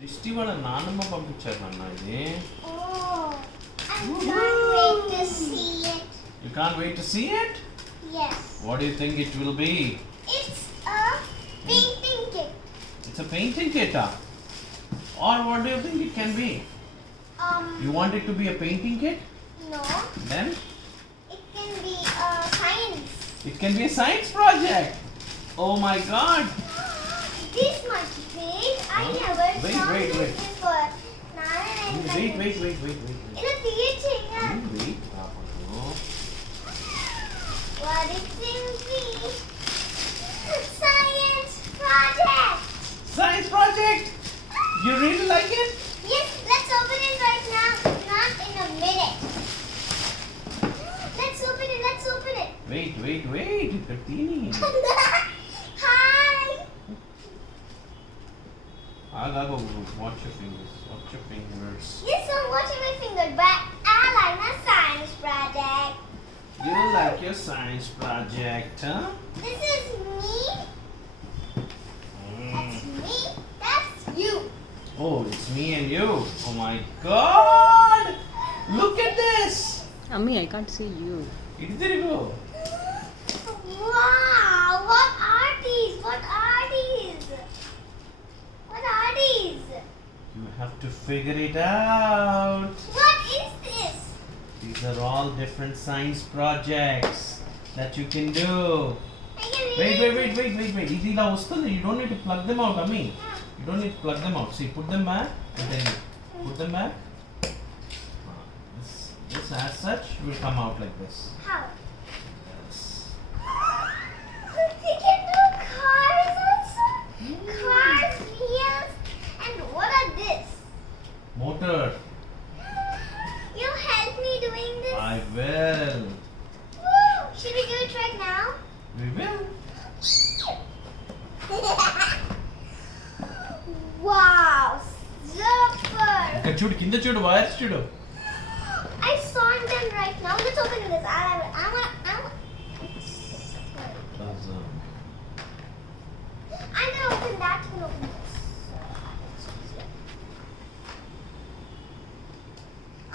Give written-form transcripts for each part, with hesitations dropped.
దృష్టి వాళ్ళ నాన్నమ్మ పంపించారు అన్న ఇది. Oh, I can't wait to see it. You can't wait to see it? Yes. What do you think it will be? It's a painting kit. It's a painting kit, huh? Or what do you think it can be? You want it to be a painting kit? No. Then It can be science. it can be a science project. Oh my God! This much big. I Huh? never Wait, saw wait, this wait. before. Wait. In a theater. Wait. What it will be? Science project. Science project. You really like it? Yes, let's open it right now. Not in a minute. Let's open it. Wait. Continue. Hi. I'll watch your fingers. Watch your fingers. Yes, I'm watching my finger, but I like my science project. You like your science project, huh? This is me. That's me. That's you. Oh, it's me and you. Oh my God! Look at this. Ammi, I can't see you. It did go. Wow! What are these? You have to figure it out. What is this? These are all different science projects that you can do. I can read. Wait. ఇది ఇలా వస్తుంది. You don't need to plug them out, Ami. You don't need to plug them out. See, put them back and then put them back. This as such will come out like this. How? Yes. We can do cars also. Cars, wheels, and what are this? Motor. You help me doing this? I will. Woo! Should we do it right now? We will. Wow! Super! ఇక్కడ చూడు కింద చూడు wires చూడు. I saw them right now. Let's open this. I want. I'm gonna open that. You can open this.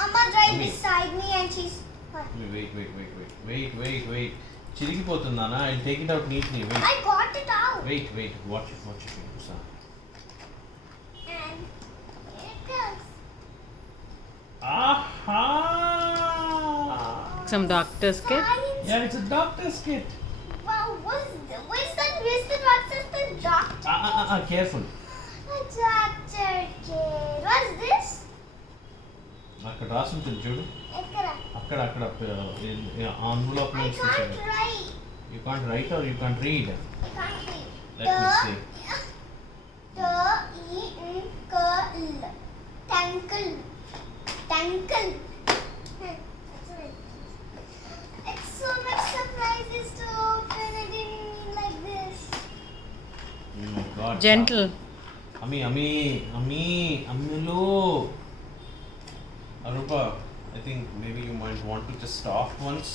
Amma's right Mummy. beside me, and she's. What? Wait. చిరిగిపోతుందానా? I'll take it out neatly. I got it out. Wait. Watch your fingers. And here it goes. Aha! Some doctor's kit. Science. Yeah, it's a doctor's kit. Wow, what's that? What says the doctor? Careful. A doctor kid. What's this? అక్కడ రాసి ఉంటుంది చూడు. Ekkada. అక్కడ envelope I నుంచి can't write. You can't write or you can't read. I can't read. Let me see. Tankle. That's right. It's so much surprises to open. I didn't mean like this. Oh my God. Gentle. Ammilu. Arupa, I think maybe you might want to just stop once.